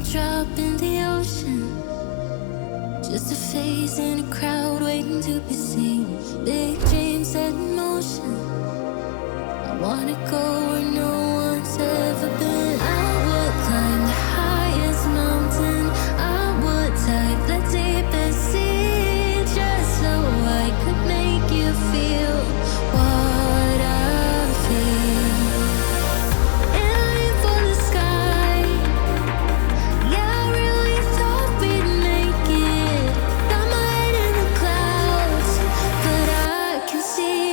small drop in the ocean, just a face in a crowd waiting to be seen. Big dreams set in motion. I wanna go where no one's ever been. I would climb the highest mountain. I would dive the deepest sea, just so I could make you feel what I feel. Aiming for the sky. Yeah, I really thought we'd make it. Got my head in the clouds, but I can see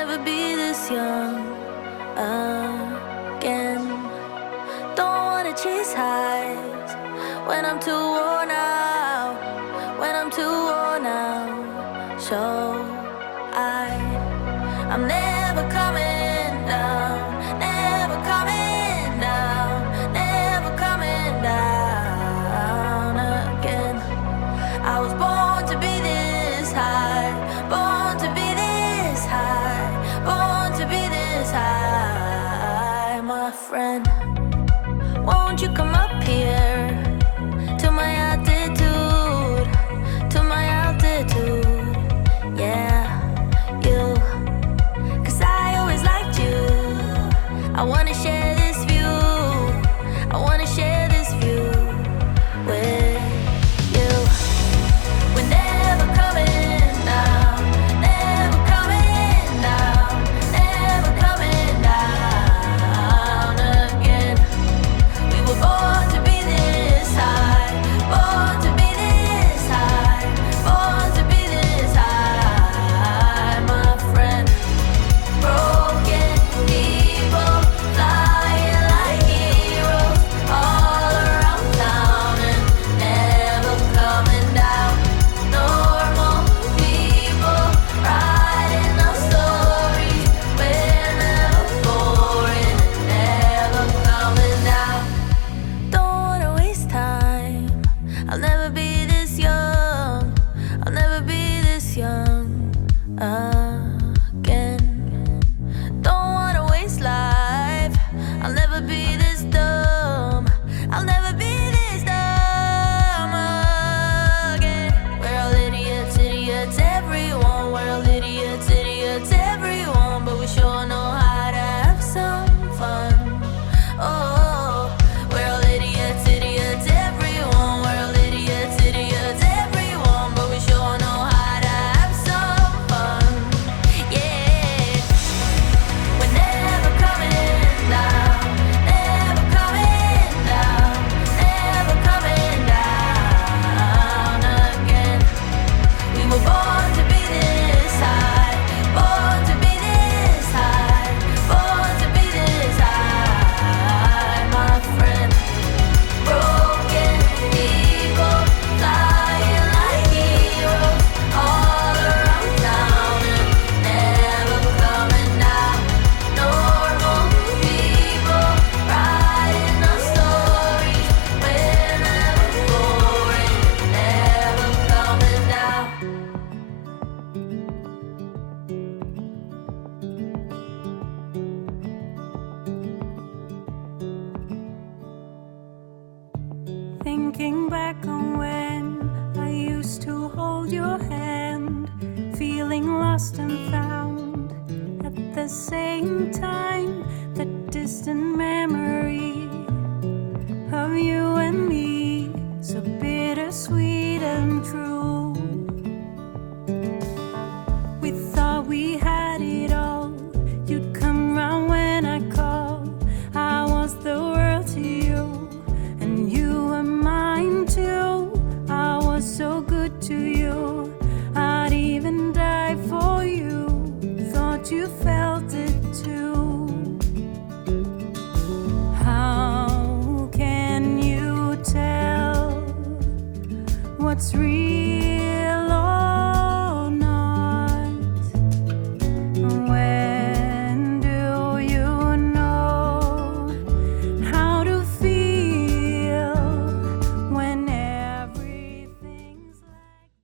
never be this young again. Don't wanna chase highs when I'm too worn out, when I'm too worn out. So I'm never coming down, never coming down, never coming down again. I was born to be this high, born to be this high, born to be this high, my friend. Won't you come up here to my altitude, to my altitude, yeah, you. Cause I always liked you, I wanna share this view, I wanna share this view with you. We're never coming down, never coming down, never coming down again. We were born to be this high, born to be this high, born to be this high, my friend. Broken people flying like heroes all around town and never coming down. Normal people writing our stories, we're never boring and never coming down. Don't wanna waste time, I'll never be this young, I'll never be this young again. Don't wanna waste life, I'll never be this dumb, I'll never be this dumb again. We're all idiots, idiots, everyone. We're all idiots, idiots, everyone. But we sure know how to have some fun. Oh, we're all idiots, idiots, everyone. We're all idiots, idiots, everyone. But we sure know how to have some fun. Yeah. We're never coming down, never coming down, never coming down again. We were born to be this high, born to be this high, born to be this high, my friend. Broken people flying like heroes all around town and never coming down. Normal people writing our stories, we're never boring, never coming down. Thinking back on when I used to hold your hand, feeling lost and found at the same time. That distant memory of you and me, so bittersweet and true. We thought we had it all, you'd come round when I called. I was the world to you, and you were mine too. I was so good to you, I'd even die for you. Thought you felt